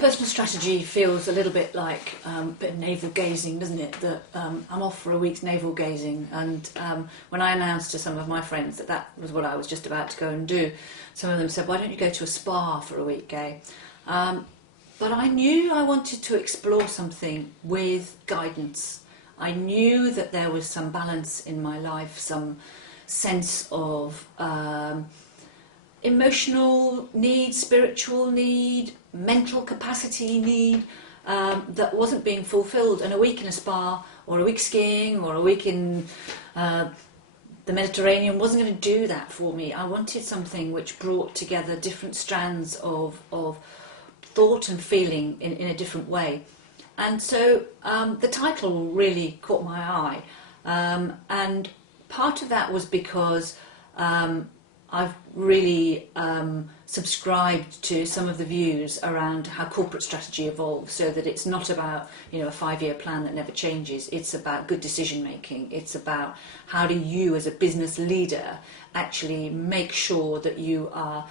Personal strategy feels a little bit like a bit of navel gazing, doesn't it? That I'm off for a week's navel gazing, and when I announced to some of my friends that that was what I was just about to go and do, some of them said, "Why don't you go to a spa for a week, Gay?" But I knew I wanted to explore something with guidance. I knew that there was some balance in my life, some sense of emotional need, spiritual need, mental capacity need that wasn't being fulfilled. And a week in a spa, or a week skiing, or a week in the Mediterranean wasn't going to do that for me. I wanted something which brought together different strands of thought and feeling in a different way. And so the title really caught my eye. And part of that was because I've really subscribed to some of the views around how corporate strategy evolves, so that it's not about, you know, a 5-year plan that never changes. It's about good decision making. It's about how do you as a business leader actually make sure that you are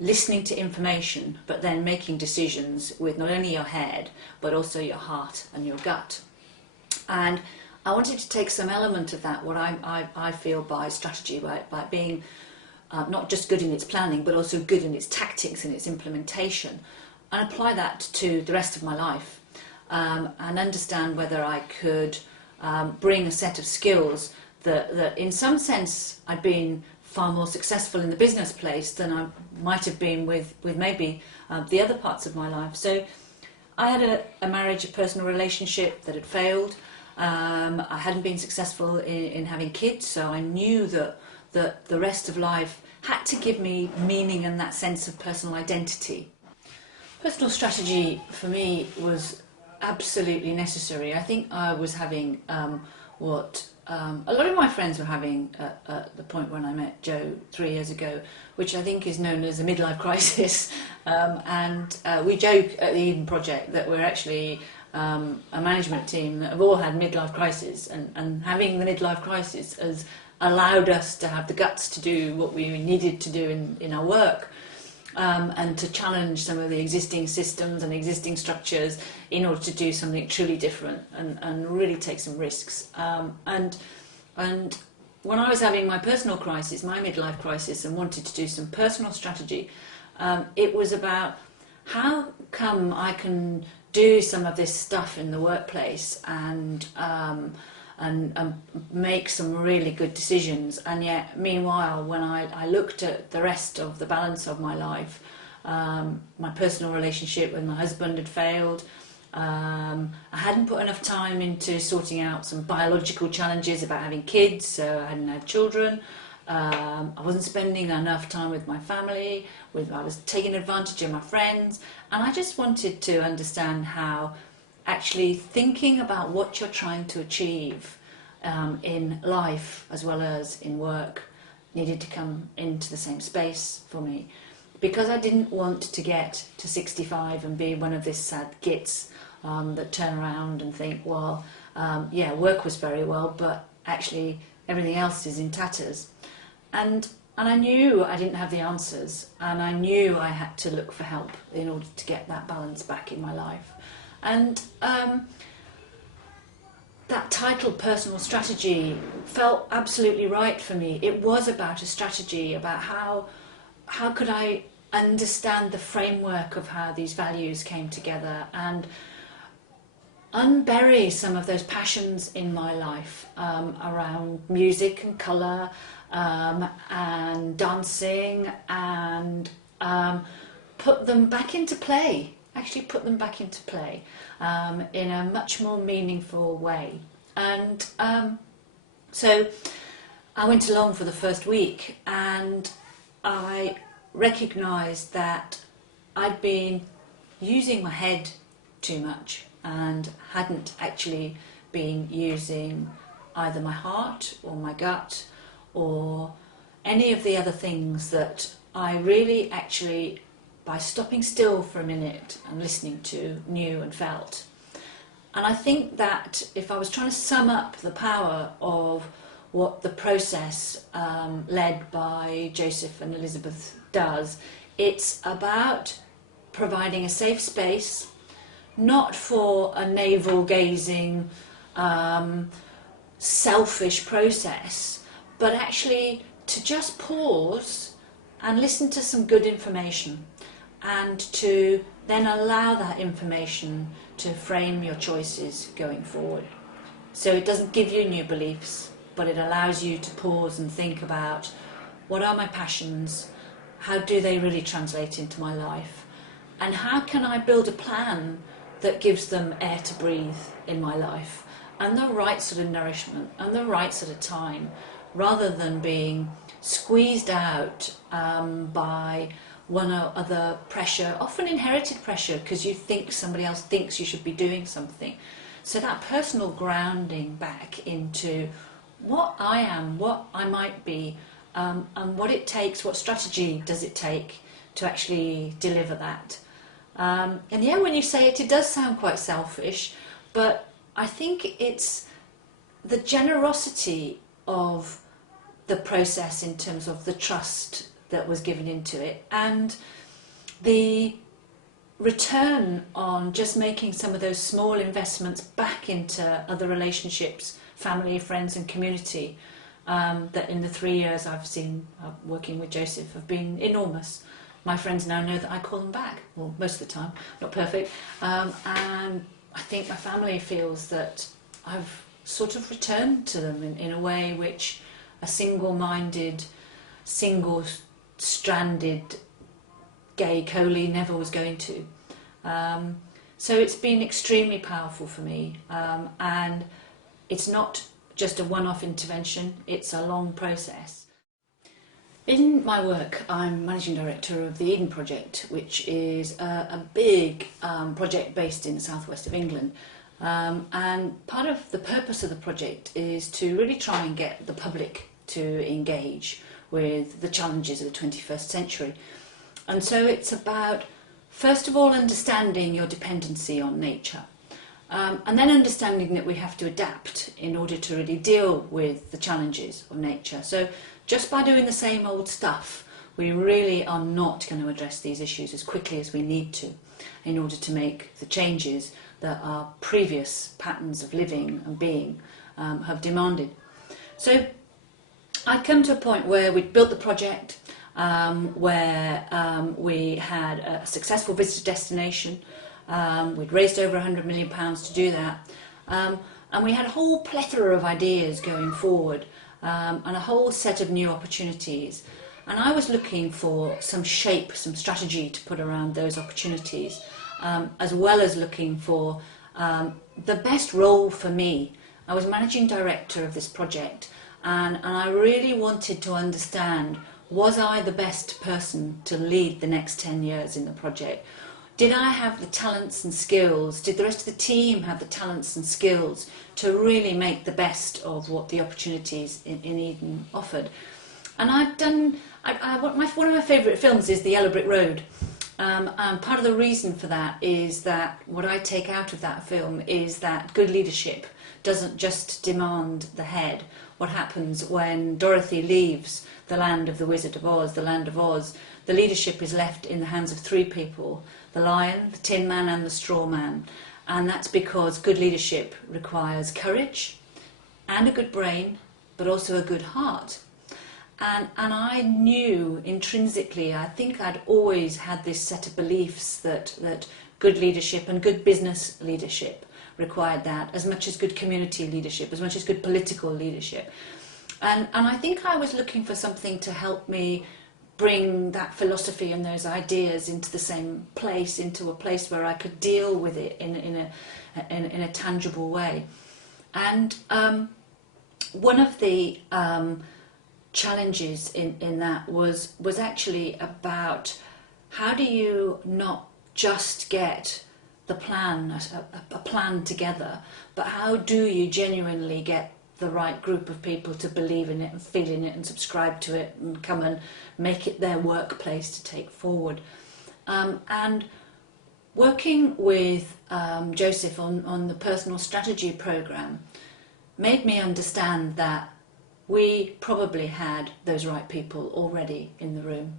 listening to information but then making decisions with not only your head but also your heart and your gut. And I wanted to take some element of that, what I feel by strategy, by being not just good in its planning, but also good in its tactics and its implementation, and apply that to the rest of my life, and understand whether I could bring a set of skills that in some sense I'd been far more successful in the business place than I might have been with maybe the other parts of my life. So I had a marriage, a personal relationship that had failed. I hadn't been successful in having kids, so I knew that the rest of life had to give me meaning and that sense of personal identity. Personal strategy for me was absolutely necessary. I think I was having what a lot of my friends were having at the point when I met Joe 3 years ago, which I think is known as a midlife crisis. And we joke at the Eden Project that we're actually a management team that have all had midlife crises, and having the midlife crisis has allowed us to have the guts to do what we needed to do in our work, and to challenge some of the existing systems and existing structures in order to do something truly different and really take some risks. And when I was having my personal crisis, my midlife crisis, and wanted to do some personal strategy, it was about how come I can do some of this stuff in the workplace and make some really good decisions, and yet meanwhile when I looked at the rest of the balance of my life, my personal relationship with my husband had failed. I hadn't put enough time into sorting out some biological challenges about having kids, so I hadn't had children. I wasn't spending enough time with my family, I was taking advantage of my friends, and I just wanted to understand how actually thinking about what you're trying to achieve in life as well as in work needed to come into the same space for me, because I didn't want to get to 65 and be one of these sad gits that turn around and think, well, yeah, work was very well, but actually everything else is in tatters. And I knew I didn't have the answers, and I knew I had to look for help in order to get that balance back in my life. And that title, Personal Strategy, felt absolutely right for me. It was about a strategy, about how could I understand the framework of how these values came together and unbury some of those passions in my life around music and colour and dancing, and put them back into play. Actually put them back into play in a much more meaningful way. And so I went along for the first week, and I recognised that I'd been using my head too much and hadn't actually been using either my heart or my gut or any of the other things that I really actually, by stopping still for a minute and listening to, knew and felt. And I think that if I was trying to sum up the power of what the process led by Joseph and Elizabeth does, it's about providing a safe space, not for a navel-gazing, selfish process, but actually to just pause and listen to some good information, and to then allow that information to frame your choices going forward. So it doesn't give you new beliefs, but it allows you to pause and think about, what are my passions? How do they really translate into my life? And how can I build a plan that gives them air to breathe in my life, and the right sort of nourishment and the right sort of time, rather than being squeezed out by one or other pressure, often inherited pressure, because you think somebody else thinks you should be doing something. So that personal grounding back into what I am, what I might be, and what it takes, what strategy does it take to actually deliver that. And yeah, when you say it, it does sound quite selfish, but I think it's the generosity of the process in terms of the trust that was given into it, and the return on just making some of those small investments back into other relationships, family, friends and community, that in the 3 years I've seen working with Joseph have been enormous. My friends now know that I call them back, well, most of the time, not perfect, and I think my family feels that I've sort of returned to them in a way which a single-minded, single-stranded Gaynor Coley never was going to. So it's been extremely powerful for me, and it's not just a one-off intervention, it's a long process. In my work, I'm Managing Director of the Eden Project, which is a big project based in the southwest of England. And part of the purpose of the project is to really try and get the public to engage with the challenges of the 21st century. And so it's about, first of all, understanding your dependency on nature. And then understanding that we have to adapt in order to really deal with the challenges of nature. So just by doing the same old stuff, we really are not going to address these issues as quickly as we need to in order to make the changes that our previous patterns of living and being have demanded. So I'd come to a point where we'd built the project, where we had a successful visitor destination. We'd raised over £100 million to do that, and we had a whole plethora of ideas going forward, and a whole set of new opportunities, and I was looking for some shape, some strategy to put around those opportunities, as well as looking for the best role for me. I was managing director of this project, and I really wanted to understand, was I the best person to lead the next 10 years in the project? Did I have the talents and skills? Did the rest of the team have the talents and skills to really make the best of what the opportunities in Eden offered? And I've done, one of my favourite films is The Yellow Brick Road. And part of the reason for that is that what I take out of that film is that good leadership doesn't just demand the head. What happens when Dorothy leaves the land of the Wizard of Oz, the land of Oz, the leadership is left in the hands of three people: the lion, the tin man and the straw man. And that's because good leadership requires courage and a good brain, but also a good heart. And I knew intrinsically, I think I'd always had this set of beliefs that good leadership and good business leadership required that, as much as good community leadership, as much as good political leadership. And I think I was looking for something to help me bring that philosophy and those ideas into the same place, into a place where I could deal with it in a tangible way. And one of the challenges in that was actually about, how do you not just get the plan, a plan together, but how do you genuinely get the right group of people to believe in it and feel in it and subscribe to it and come and make it their workplace to take forward. And working with Joseph on the personal strategy program made me understand that we probably had those right people already in the room,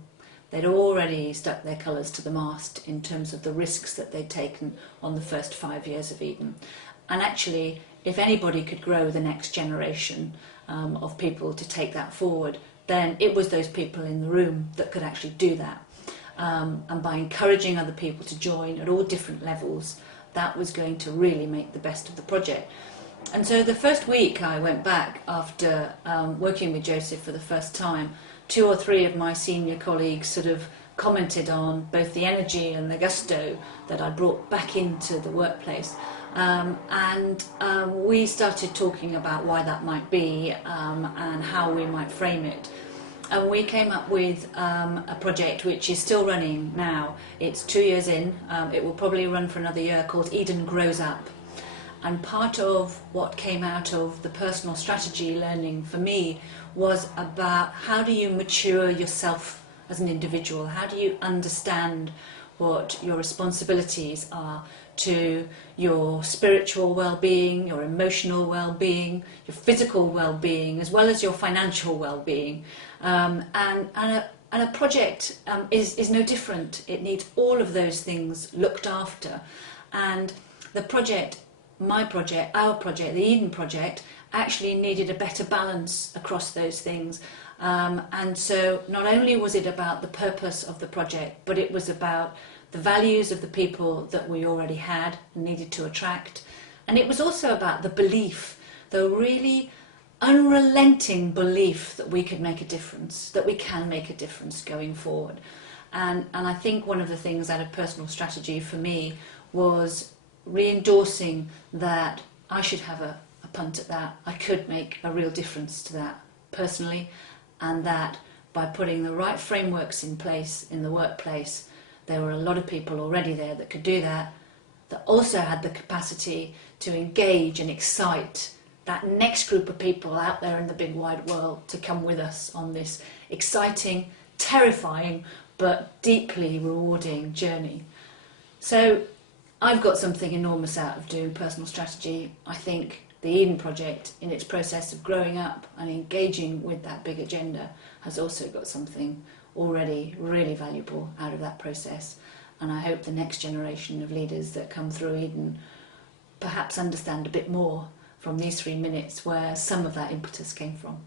they'd already stuck their colours to the mast in terms of the risks that they'd taken on the first 5 years of Eden. And actually, if anybody could grow the next generation of people to take that forward, then it was those people in the room that could actually do that. And by encouraging other people to join at all different levels, that was going to really make the best of the project. And so the first week I went back after working with Joseph for the first time, 2 or 3 of my senior colleagues sort of commented on both the energy and the gusto that I brought back into the workplace. We started talking about why that might be and how we might frame it. And we came up with a project which is still running now. It's 2 years in. It will probably run for another year, called Eden Grows Up. And part of what came out of the personal strategy learning for me was about how do you mature yourself as an individual? How do you understand what your responsibilities are to your spiritual well-being, your emotional well-being, your physical well-being, as well as your financial well-being? And a project is no different. It needs all of those things looked after. And the project, my project, our project, the Eden project, actually needed a better balance across those things. And so not only was it about the purpose of the project, but it was about the values of the people that we already had and needed to attract. And it was also about the belief, the really unrelenting belief that we could make a difference, that we can make a difference going forward. And I think one of the things out of personal strategy for me was re-endorsing that I should have a punt at that. I could make a real difference to that personally, and that by putting the right frameworks in place in the workplace, there were a lot of people already there that could do that, that also had the capacity to engage and excite that next group of people out there in the big wide world to come with us on this exciting, terrifying, but deeply rewarding journey. So I've got something enormous out of doing personal strategy. I think the Eden Project, in its process of growing up and engaging with that big agenda, has also got something already really valuable out of that process. And I hope the next generation of leaders that come through Eden perhaps understand a bit more from these 3 minutes where some of that impetus came from.